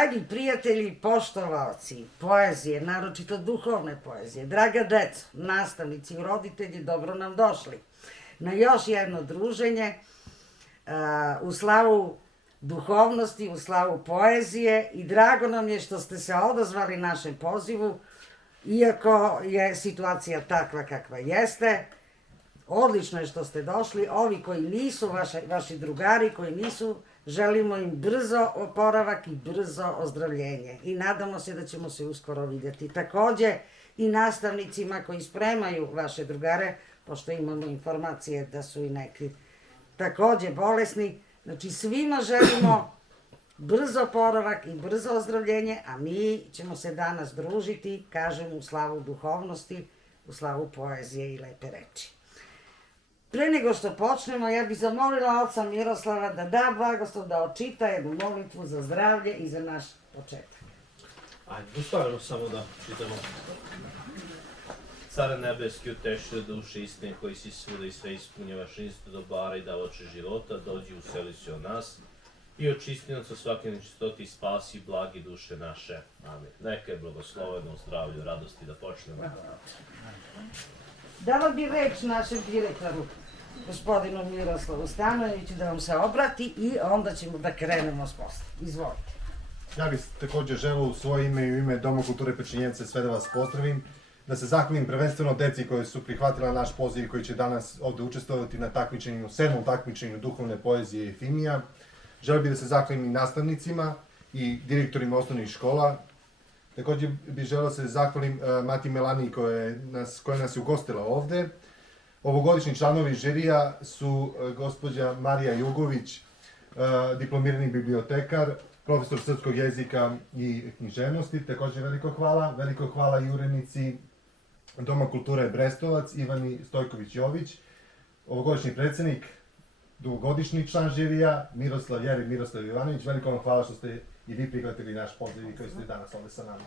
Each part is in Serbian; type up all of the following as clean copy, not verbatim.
Dragi prijatelji, poštovaoci poezije, naročito duhovne poezije, draga deco, nastavnici i roditelji, dobro nam došli na još jedno druženje u slavu duhovnosti, u slavu poezije i drago nam je što ste se odazvali našem pozivu, iako je situacija takva kakva jeste. Odlično je što ste došli. Ovi koji nisu vaši drugari, koji nisu, želimo im brzo oporavak i brzo ozdravljenje i nadamo se da ćemo se uskoro vidjeti. Takođe i nastavnicima koji spremaju vaše drugare, pošto imamo informacije da su i neki takođe bolesni, znači svima želimo brzo oporavak i brzo ozdravljenje, a mi ćemo se danas družiti, kažem, u slavu duhovnosti, u slavu poezije i lepe reči. Pre nego što počnemo, ja bih zamolila oca Miroslava da da blagoslov, da očita jednu molitvu za zdravlje i za naš početak. Ajde, ustavimo samo da čitamo. Care nebeski, utešitelju duše istine, koji si svuda i sve ispunjavaš, isto dobara i davače života, dođi useli si od nas i očisti nas od svake nečistoti i spasi i blagi duše naše. Amin. Neka je blagosloveno u zdravlju, radosti da počnemo. Dala bi reč našem direktoru, gospodinu Miroslavu Stanojeviću, da vam se obrati i onda ćemo da krenemo s posla. Izvolite. Ja bih također želeo u svoje ime i u ime Doma kulture Pečenjevce sve da vas pozdravim, da se zahvalim prvenstveno deci koje su prihvatila naš poziv i koji će danas ovde učestvovati na takmičenju, 7. takmičenju duhovne poezije i Efimija. Želeo bih da se zahvalim i nastavnicima i direktorima osnovnih škola. Također bih želeo da se zahvalim Mati Melani koja nas je ugostila ovde. Ovogodišnji članovi žirija su gospođa Marija Jugović, diplomirani bibliotekar, profesor srpskog jezika i književnosti. Također veliko hvala i urednici Doma kulture Brestovac, Ivani Stojković-Jović, ovogodišnji predsednik, dugogodišnji član žirija, Miroslav Ivanović. Veliko vam hvala što ste i vi prihvatili naš poziv i koji ste danas ovde sa nama.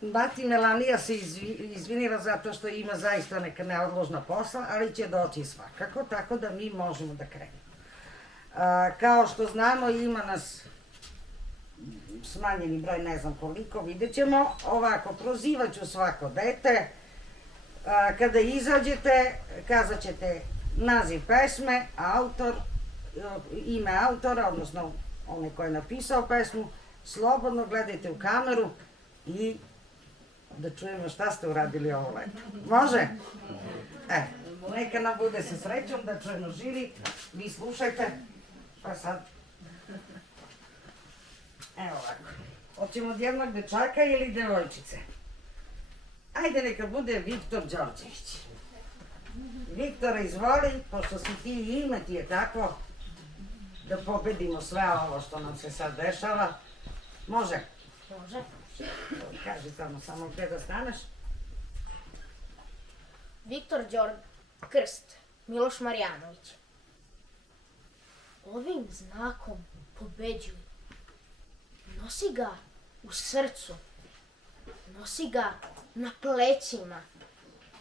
Mati Melanija se izvinila zato što ima zaista neka neodložna posla, ali će doći svakako, tako da mi možemo da krenemo. Kao što znamo, ima nas smanjeni broj, ne znam koliko, vidjet ćemo. Ovako, prozivat ću svako dete. Kada izađete, kazat ćete naziv pesme, autor, ime autora, odnosno onaj ko je napisao pesmu, slobodno gledajte u kameru i da čujemo šta ste uradili ovo leto. Može? Neka nam bude sa srećom, da čujemo žiri, vi slušajte, pa sad. Evo ovako, hoćemo od jednog dečaka ili devojčice? Ajde, neka bude Viktor Đorđević. Viktore, izvoli, pošto si ti i ime ti je tako, da pobedimo sve ovo što nam se sad dešava. Može? Može. Kaži samo gde da staneš. Viktor Krst, Miloš Marjanović. Ovim znakom pobeđuj. Nosi ga u srcu. Nosi ga na plećima.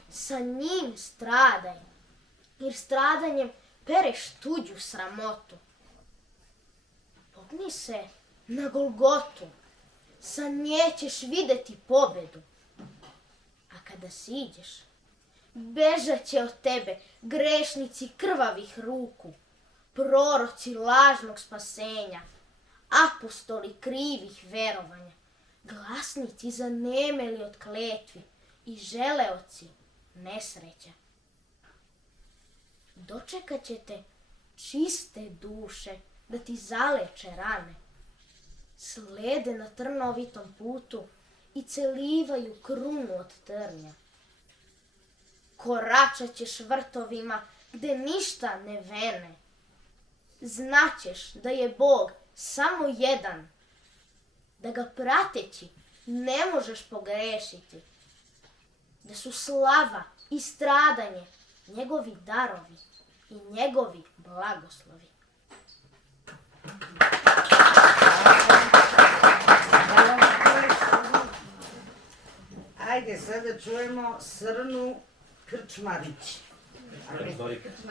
Sa njim stradaj. Jer stradanjem pereš tuđu sramotu. Pogni se na Golgotu. Sa nje ćeš videti pobedu. A kada siđeš, bežat će od tebe grešnici krvavih ruku, proroci lažnog spasenja, apostoli krivih verovanja, glasnici zanemeli od kletvi i želeoci nesreća. Dočekat ćete čiste duše da ti zaleče rane, slede na trnovitom putu i celivaju krunu od trnja. Koračat ćeš vrtovima gde ništa ne vene. Znaćeš da je Bog samo jedan, da ga prateći ne možeš pogrešiti, da su slava i stradanje njegovi darovi i njegovi blagoslovi. Ajde, sada čujemo Srnu Krčmarić.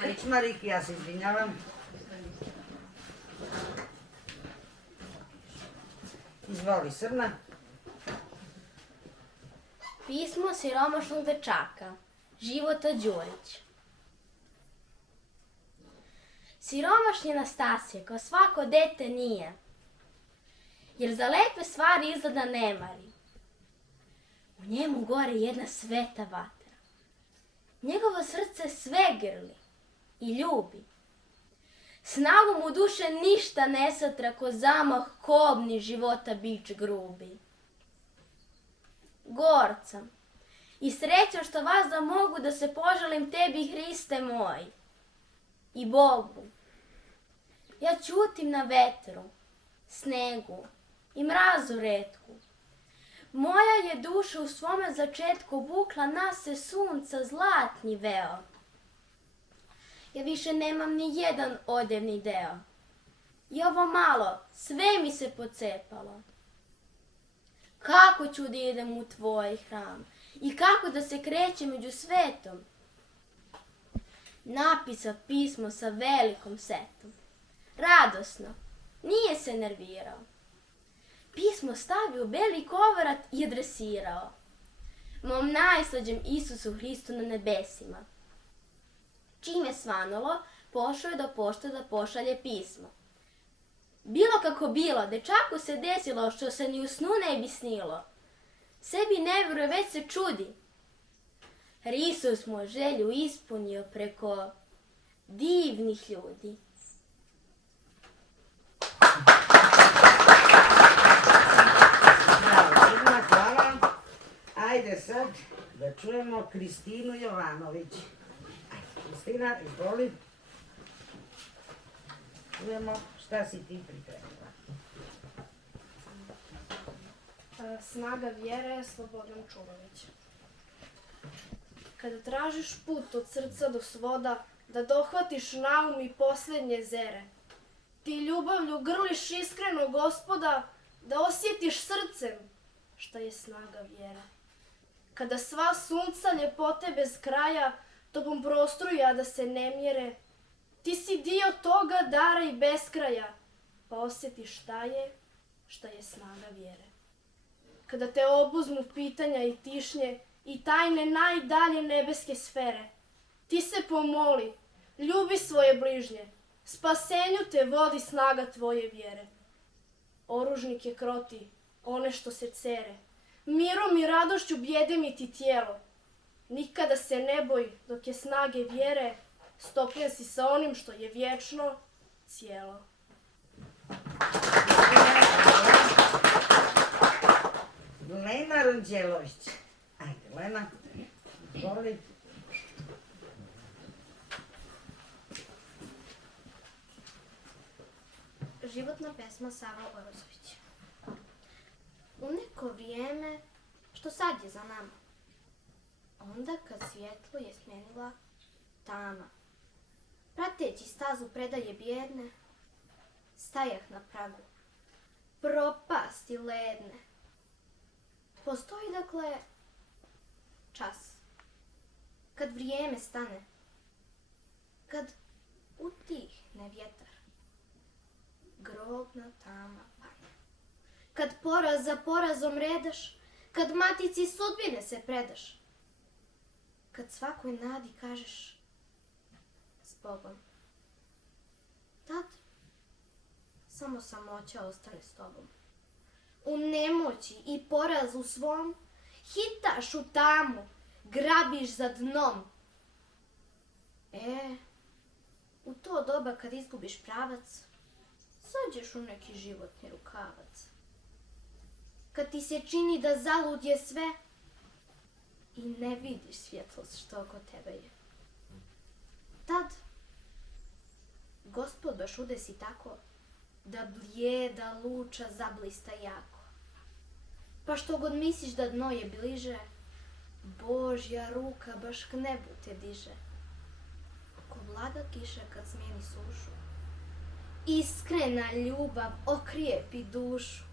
Krčmarik, ja se izvinjavam. Izvoli, Srna. Pismo siromašnog dečaka, Života Đurić. Siromašni Nastasije, kao svako dete nije, jer za lepe stvari izgleda ne mari. U njemu gore jedna sveta vatra. Njegovo srce sve grli i ljubi. Snagom u duše ništa ne satra ko zamah kobni života bić grubi. Gorcam i srećom što vas da mogu da se požalim tebi, Hriste moj, i Bogu. Ja ćutim na vetru, snegu i mrazu retku. Moja je duša u svome začetku vukla nas se sunca zlatni veo. Ja više nemam ni jedan odevni deo. I ovo malo, sve mi se pocepalo. Kako ću da idem u tvoj hram i kako da se krećem među svetom? Napisa pismo sa velikom setom. Radosno, nije se nervirao. Pismo stavio u beli kovarat i adresirao mom najslađem Isusu Hristu na nebesima. Čim je svanulo, pošao je do pošte da pošalje pismo. Bilo kako bilo, dečaku se desilo što se ni u snu ne bi snilo. Sebi ne vjeruje, već se čudi. Hristos mu je želju ispunio preko divnih ljudi. Bravo, hvala. Ajde sad da čujemo Kristinu Jovanović. Kristina, izvoli. Čujemo šta si ti pripremila. Snaga vjere, Slobodan Čurović. Kada tražiš put od srca do svoda, da dohvatiš naum i posljednje zere, ti ljubavlju grliš iskreno Gospoda, da osjetiš srcem šta je snaga vjere. Kada sva sunca ljepote bez kraja tobom prostruja da se ne mjere, ti si dio toga dara i beskraja, pa osjetiš šta je snaga vjere. Kada te obuzmu pitanja i tišnje i tajne najdalje nebeske sfere, ti se pomoli, ljubi svoje bližnje, spasenju te vodi snaga tvoje vjere. Oružnike kroti, one što se cere, mirom i radošću bjede mi ti tijelo. Nikada se ne boj dok je snage vjere, stopljen si sa onim što je vječno cijelo. Lena Ranđelović. Ajde, Lena, izvoli. Životna pesma Sava Orozović. U neko vrijeme, što sad je za nama, onda kad svjetlo je smenila tama, prateći stazu predaje bjedne, stajah na pragu, propasti ledne. Postoji dakle čas, kad vrijeme stane, kad utihne vjetar, grobna tama pane. Kad poraz za porazom redaš, kad matici sudbine se predaš, kad svakoj nadi kažeš s Bogom, tad samo samoća ostane s tobom. U nemoći i porazu svom hitaš u tamu, grabiš za dnom. U to doba kad izgubiš pravac, sađeš u neki životni rukavac. Kad ti se čini da zalud je sve i ne vidiš svjetlost što oko tebe je. Tad Gospod baš udesi tako da blijeda luča zablista jako. Pa što god misliš da dno je bliže, Božja ruka baš k nebu te diže. Ko blaga kiša kad smijeni sušu, iskrena ljubav okrijepi dušu.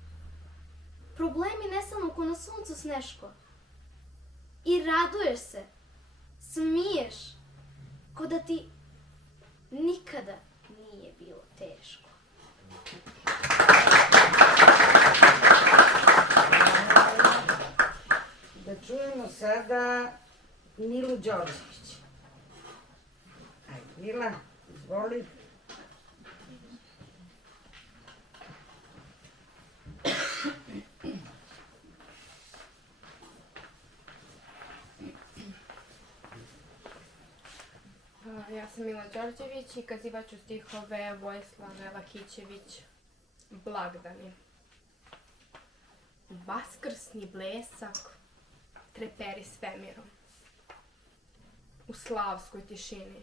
Problemi nestanu ko na suncu sneško i raduješ se, smiješ, ko da ti nikada nije bilo teško. Da čujemo sada Milu Đorđević. Ajde, Mila, izvoli. Ja sam Mila Đorđević i kazivat ću stihove Vojislave Lakićević Blagdani. Vaskrsni blesak treperi svemirom. U slavskoj tišini.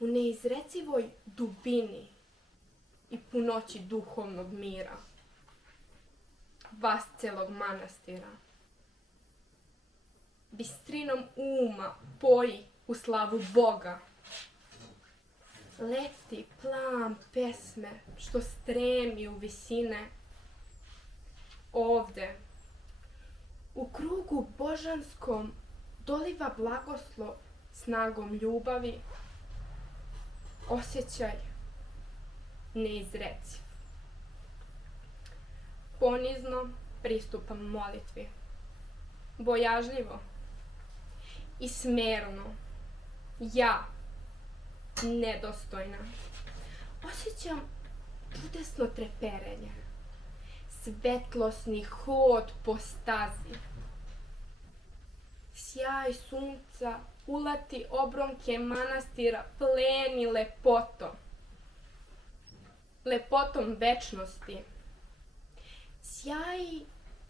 U neizrecivoj dubini i punoći duhovnog mira. Vas celog manastira. Bistrinom uma poji u slavu Boga. Leti plan pesme što stremi u visine. Ovde, u krugu božanskom, doliva blagoslov snagom ljubavi. Osjećaj neizreciv. Ponizno pristupam molitvi. Bojažljivo i smerno. Ja, nedostojna, osjećam čudesno treperenje. Svetlosni hod po stazi. Sjaj sunca ulati obronke manastira, pleni lepotom. Lepotom večnosti. Sjaj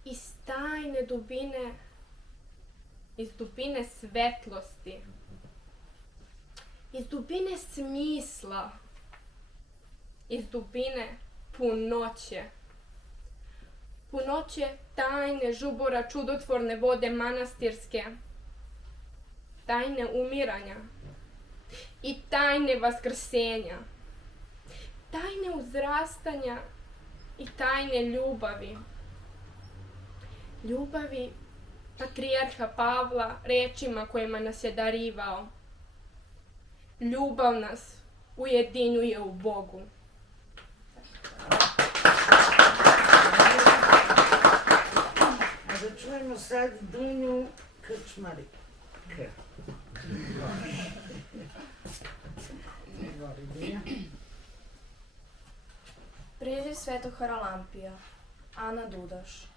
iz tajne dubine, iz dubine svetlosti, iz dubine smisla, iz dubine punoće. Punoće tajne žubora čudotvorne vode manastirske, tajne umiranja i tajne vaskrsenja, tajne uzrastanja i tajne ljubavi. Ljubavi patrijarha Pavla rečima kojima nas je darivao. Ljubav nas ujedinjuje u Bogu. A da čujemo sad Dunju Krčmarik. Izvoli, Dunja. Priziv Svetog Haralampija, Ana Dudaš.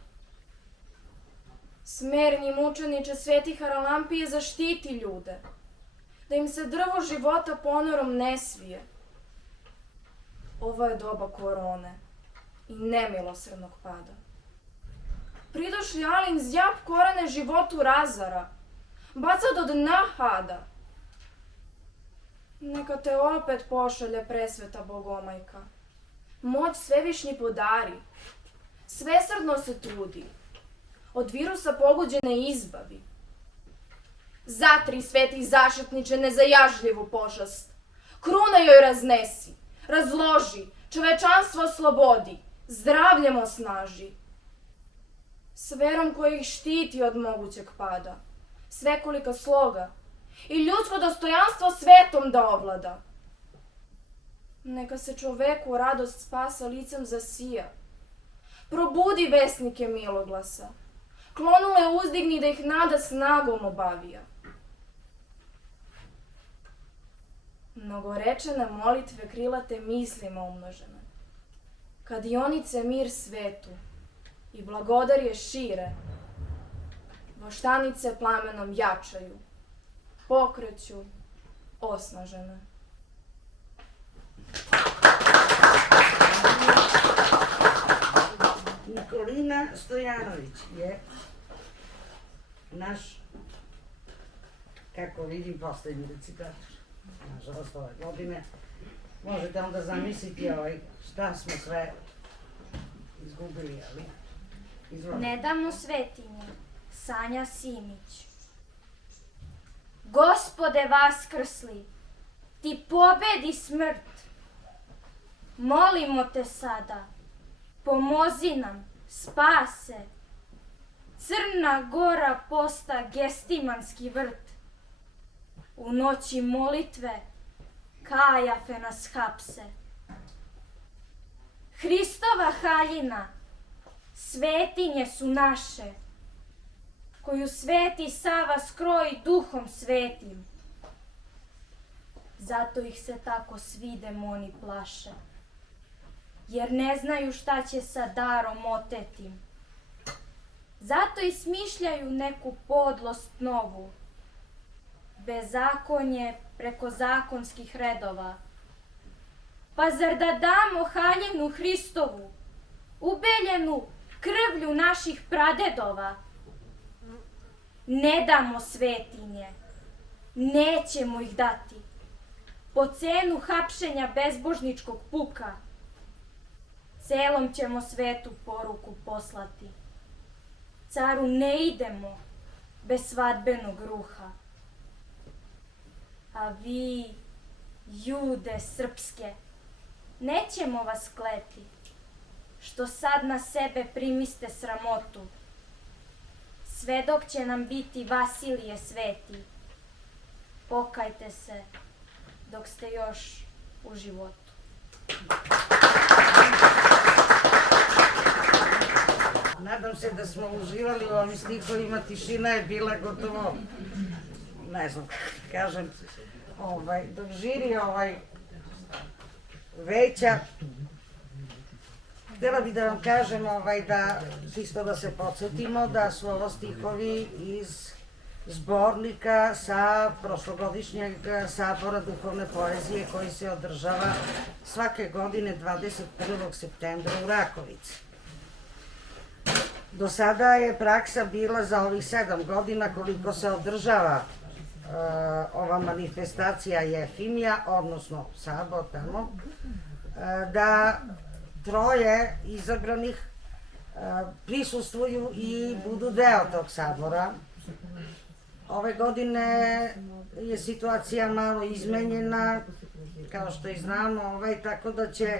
Smerni mučeniče Sveti Haralampije, zaštiti ljude, da im se drvo života ponorom ne svije. Ovo je doba korone i nemilosrdnog pada. Pridošli Alin zjap korene životu razara, baca do dna hada. Neka te opet pošalje presveta Bogomajka. Moć svevišnji podari, svesrdno se trudi, od virusa pogođene izbavi. Zatri, sveti zaštitniče, nezajažljivu pošast. Kruna joj raznesi, razloži, čovečanstvo oslobodi, zdravljem osnaži. S verom koja ih štiti od mogućeg pada, svekolika sloga i ljudsko dostojanstvo svetom da ovlada. Neka se čoveku radost spasa licem zasija. Probudi vesnike miloglasa, klonule uzdigni da ih nada snagom obavija. Mnogorečene molitve krilate mislima umnožene, kadionice mir svetu i blagodarje šire, voštanice plamenom jačaju, pokreću osnažene. Nikolina Stojanović je naš, kako vidim, poslednji recitator. Nažalost, ove godine. Možete onda zamisliti šta smo sve izgubili, ali izvoli. Ne damo svetinju, Sanja Simić. Gospode vaskrsli, ti pobedi smrt. Molimo te sada, pomozi nam, spase. Crna Gora posta gestimanski vrt. u noći molitve, Kajafe nas hapse. Hristova haljina, svetinje su naše, koju sveti Sava skroji duhom svetim. Zato ih se tako svi demoni plaše, jer ne znaju šta će sa darom otetim. Zato i smišljaju neku podlost novu, bezakonje preko zakonskih redova. Pa zar da damo haljinu Hristovu, ubeljenu krvlju naših pradedova? Ne damo svetinje, nećemo ih dati, po cenu hapšenja bezbožničkog puka. Celom ćemo svetu poruku poslati. Caru ne idemo bez svadbenog ruha. A vi, Jude srpske, nećemo vas kleti, što sad na sebe primiste sramotu. Svedok će nam biti Vasilije sveti. Pokajte se dok ste još u životu. Nadam se da smo uživali u ovim stihovima, tišina je bila gotovo, ne znam, kažem, dok žiri veća. Htjela bih da vam kažem da, čisto da se podsjetimo, da su ovo stihovi iz zbornika sa prošlogodišnjeg sabora duhovne poezije koji se održava svake godine 21. septembra u Rakovici. Do sada je praksa bila za ovih 7 godina koliko se održava ova manifestacija Jefimija, odnosno sabor tamo, da 3 izabranih prisustvuju i budu deo tog sabora. Ove godine je situacija malo izmenjena, kao što i znamo, tako da će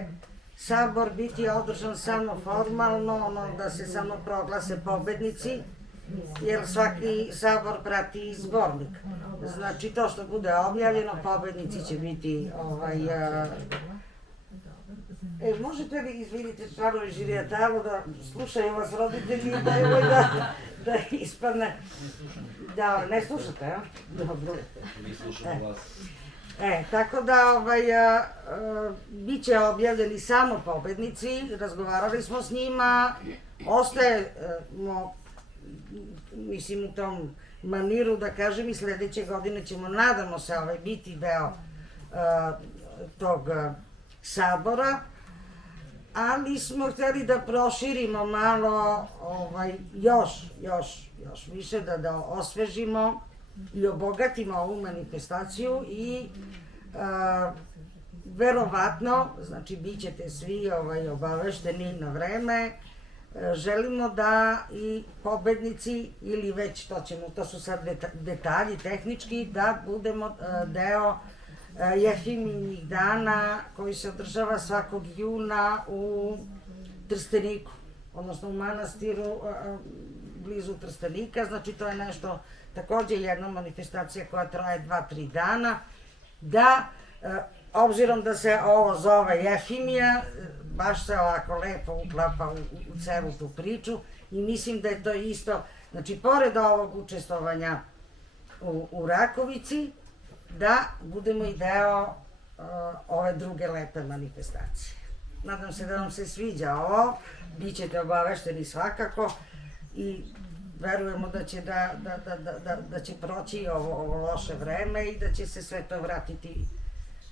sabor biti održan samo formalno, da se samo proglase pobednici, jer svaki sabor prati zbornik. Znači, to što bude objavljeno, pobednici će biti možete li, izvinite, članovi žirija tamo da slušaju vas roditelji i da ispadne, da ne slušate, a? Dobro. Mi slušamo vas. Tako da, bit će objavljeni samo pobednici, razgovarali smo s njima, ostajemo, mislim, u tom maniru, da kažem, i sledeće godine ćemo, nadamo se, biti deo tog sabora, ali smo hteli da proširimo malo, još više, da osvežimo i obogatimo ovu manifestaciju i verovatno, znači, bit ćete svi obavešteni na vreme, želimo da i pobednici, ili već to su sad detalji tehnički, da budemo deo Jefimijnih dana koji se održava svakog juna u Trsteniku, odnosno u manastiru blizu Trstenika. Znači, to je nešto, takođe jedna manifestacija koja traje 2-3 dana, da, obzirom da se ovo zove Jefimija, baš se ovako lepo uklapa u celu tu priču i mislim da je to isto, znači, pored ovog učestvovanja u Rakovici, da budemo i deo ove druge lepe manifestacije. Nadam se da vam se sviđa ovo, bit ćete obavešteni svakako i verujemo da će proći ovo loše vreme i da će se sve to vratiti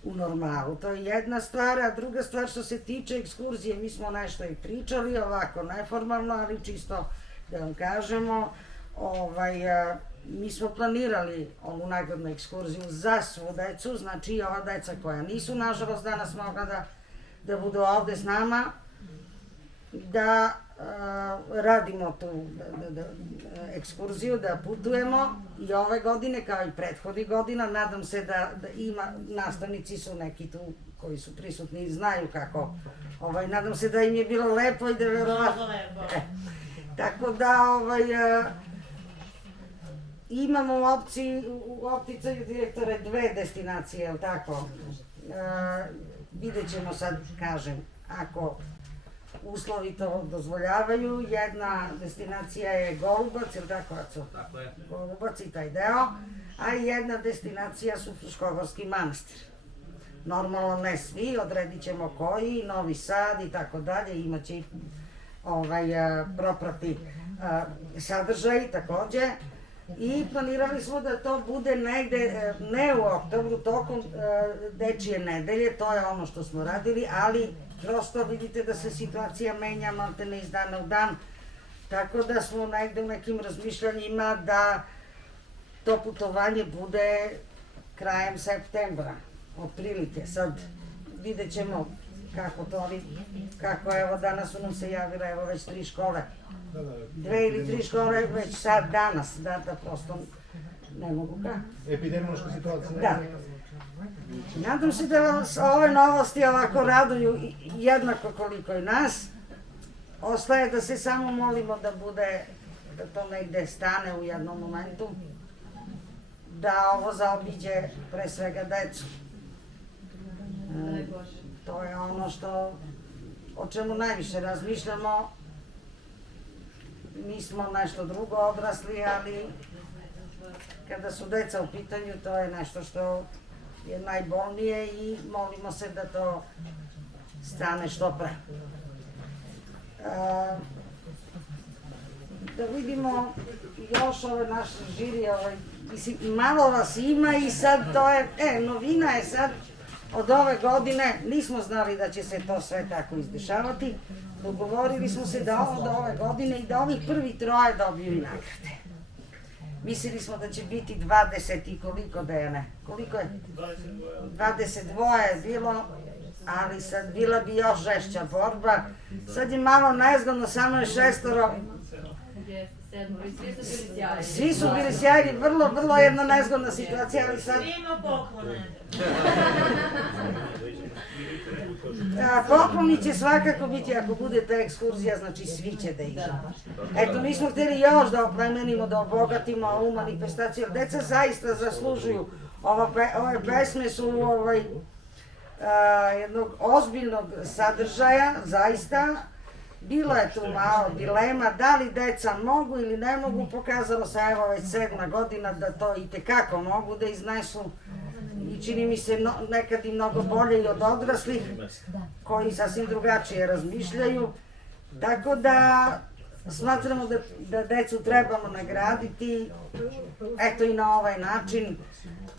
u normalu. To je jedna stvar, a druga stvar što se tiče ekskurzije, mi smo nešto i pričali, ovako neformalno, ali čisto da vam kažemo, mi smo planirali ovu nagradnu ekskurziju za svu decu, znači i ova deca koja nisu, nažalost, danas mogla da budu ovde s nama, da radimo tu ekskurziju, da putujemo i ove godine, kao i prethodnih godina, nadam se da ima, nastavnici su neki tu koji su prisutni i znaju kako, nadam se da im je bilo lepo i da verovatno. Tako da, imamo u opticaju direktore 2 destinacije, jel tako? Vidjet ćemo sad, kažem, ako uslovi to dozvoljavaju. Jedna destinacija je Golubac, jel tako, Aco? Tako je. Golubac i taj deo, a jedna destinacija su Fruškogorski manastir. Normalno ne svi, odredit ćemo koji, Novi Sad i tako dalje, imaće i proprati sadržaj takođe. I planirali smo da to bude negde, ne u oktobru, tokom dečije nedelje, to je ono što smo radili, ali prosto vidite da se situacija menja maltene iz dana u dan, tako da smo negde u nekim razmišljanjima da to putovanje bude krajem septembra, otprilike. Sad vidjet ćemo kako to, kako evo danas su nam se javile evo već 3 škole. 2 ili 3 škole već sad danas, da prosto ne mogu kako. Epidemiološka situacija. Da. Nadam se da vas ove novosti ovako raduju jednako koliko i nas. Ostaje da se samo molimo da bude, da to negde stane u jednom momentu, da ovo zaobiđe pre svega decu. To je ono o čemu najviše razmišljamo. Mi smo nešto drugo odrasli, ali kada su deca u pitanju, to je nešto što je najbolnije i molimo se da to stane što pre. Da vidimo još ove naše žiri, mislim, malo vas ima i sad to je, novina je sad od ove godine, nismo znali da će se to sve tako izdešavati, dogovorili smo se da od ove godine i da ovih prvi 3 dobiju i nagrade. Mislili smo da će biti 20 i koliko Dejane? Koliko je? 22 je bilo, ali sad bila bi još žešća borba. Sad je malo nezgodno, samo je 6. Svi su bili sjajni, vrlo jedna nezgodna situacija, ali sad... Svima poklone. Pokloni će svakako biti, ako bude ta ekskurzija, znači svi će da iđu. Eto, mi smo htjeli još da oplemenimo, da obogatimo ovu manifestaciju, jer deca zaista zaslužuju. Ove pesme su jednog ozbiljnog sadržaja, zaista. Bilo je tu malo dilema, da li deca mogu ili ne mogu, pokazalo se evo već 7. godina da to itekako mogu da iznesu i čini mi se nekad i mnogo bolje i od odraslih koji sasvim drugačije razmišljaju. Tako da smatramo da decu trebamo nagraditi, eto i na ovaj način.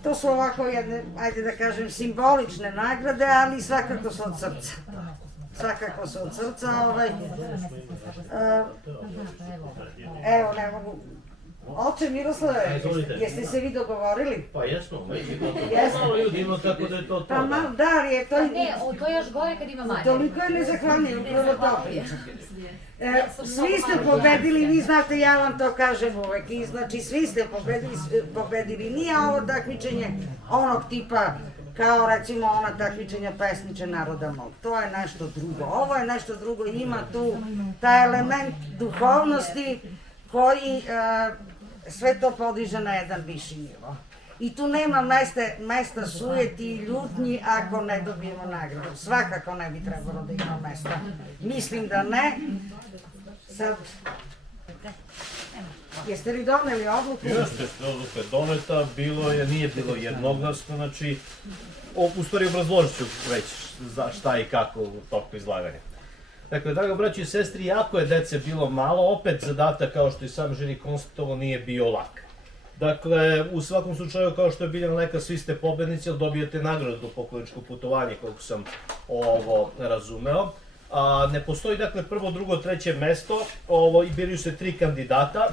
To su ovako jedne, ajde da kažem, simbolične nagrade, ali svakako su od srca. Svakako su od srca. Evo, ne mogu. Oče Miroslave, jeste se vi dogovorili? Pa jesmo, malo ljudi ima tako da je to to. Pa da, ali je to... Ne, to je još gore kad ima manje. Toliko je nezahvalnije, upravo to pričam. Svi ste pobedili, vi znate, ja vam to kažem uvek, i znači svi ste pobedili. Nije ovo takmičenje onog tipa kao recimo ona takmičenja pesniče naroda mog. To je nešto drugo. Ovo je nešto drugo, ima tu taj element duhovnosti koji sve to podiže na jedan viši nivo. I tu nema mesta sujeti i ljutnji ako ne dobijemo nagradu. Svakako ne bi trebalo da ima mesta. Mislim da ne. Sad, jeste li doneli odluku? Jeste, odluka je doneta, nije bilo jednoglasno, znači, u stvari obrazložit ću već šta i kako u toku izlaganja. Dakle, drago braći i sestri, jako je dece bilo malo, opet zadatak, kao što i sam žiri konstatovao, nije bio lak. Dakle, u svakom slučaju, kao što je Biljana rekla, svi ste pobednici, ali dobijete nagradu do pokloničko putovanje, koliko sam ovo razumeo. Ne postoji, dakle, prvo, drugo, treće mesto, i biraju se 3 kandidata.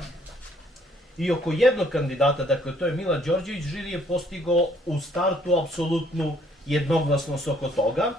I oko jednog kandidata, dakle, to je Mila Đorđević, žiri je postigao u startu apsolutnu jednoglasnost oko toga.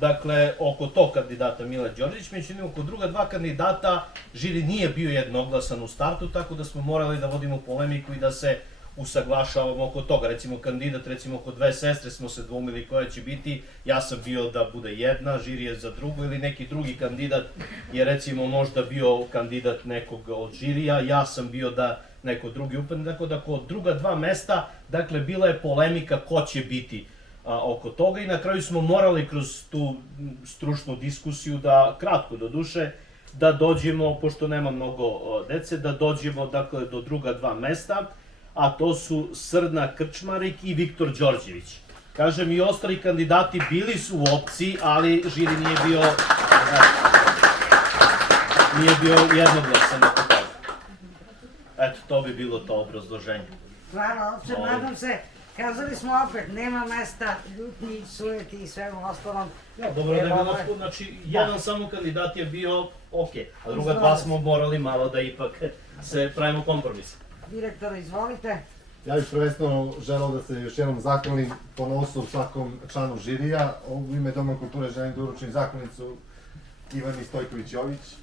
Dakle, oko tog kandidata Mila Đorđević, međutim, oko druga 2 kandidata žiri nije bio jednoglasan u startu, tako da smo morali da vodimo polemiku i da se usaglašavamo oko toga. Recimo kandidat, recimo oko dve sestre smo se dvoumili koja će biti, ja sam bio da bude jedna, žiri je za drugu ili neki drugi kandidat je recimo možda bio kandidat nekog od žirija, ja sam bio da neko drugi upadne, tako da kod druga dva mesta, dakle bila je polemika ko će biti oko toga i na kraju smo morali kroz tu stručnu diskusiju da, kratko do duše, da dođemo, pošto nema mnogo dece, da dođemo dakle do druga dva mesta, a to su Srna Krčmarik i Viktor Đorđević. Kažem, i ostali kandidati bili su u opciji, ali žiri nije bio jednoglasan oko toga. Eto, to bi bilo to obrazloženje. Hvala, opće, nadam se, kazali smo opet, nema mesta ljutnji, sujeti i svemu ostalom. Ja, dobro da je bilo, znači, jedan samo kandidat je bio okej, a druga dva smo morali malo da ipak se pravimo kompromis. Direktore, izvolite. Ja bih prvenstveno želeo da se još jednom zahvalim ponosu svakom članu žirija. U ime Doma kulture želim da uručim zahvalnicu Ivani Stojković-Jović.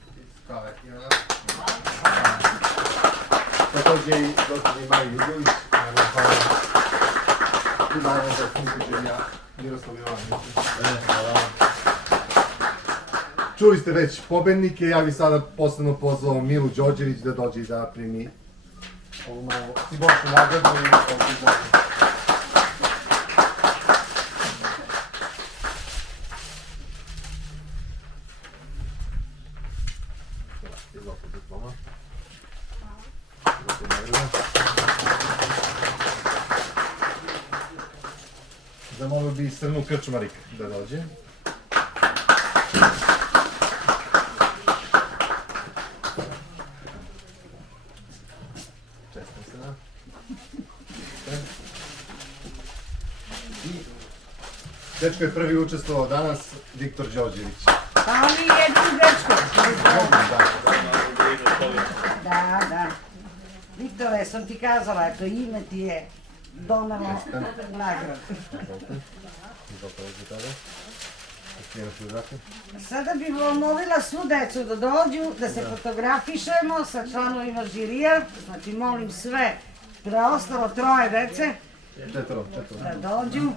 Takođe i gospođi Maji Jugović. I naravno da je funkciju žirija Miroslav Jovanović. Čuli ste već pobednike, ja bih sada posebno pozvao Milu Đorđević da dođe i da primi ovu malo simboličnu nagradu i ovu izložbu. Zamolio bih Srnu Krčmarik da dođe. Dečko je prvi učestvovao danas, Viktor Đorđević. Pa ali jedin dečko. Da. Viktore, sam ti kazala, eto ime ti je donalo nagradu. Sada bih molila svu decu da dođu, da se fotografišemo sa članovima žirija. Znači molim sve preostalo troje dece da dođu.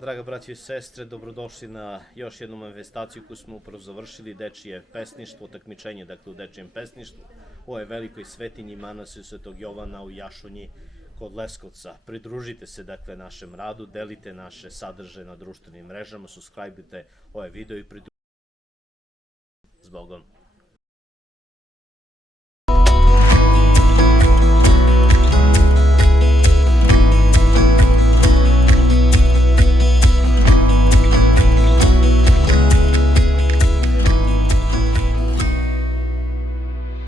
Draga braći i sestre, dobrodošli na još jednu manifestaciju koju smo upravo završili, dečije pesništvo, takmičenje dakle u dečijem pesništvu u ovoj velikoj svetinji manastiru Svetog Jovana u Jašunji kod Leskovca. Pridružite se dakle našem radu, delite naše sadržaje na društvenim mrežama, subscribe-ite ovaj video i pridružite. S Bogom.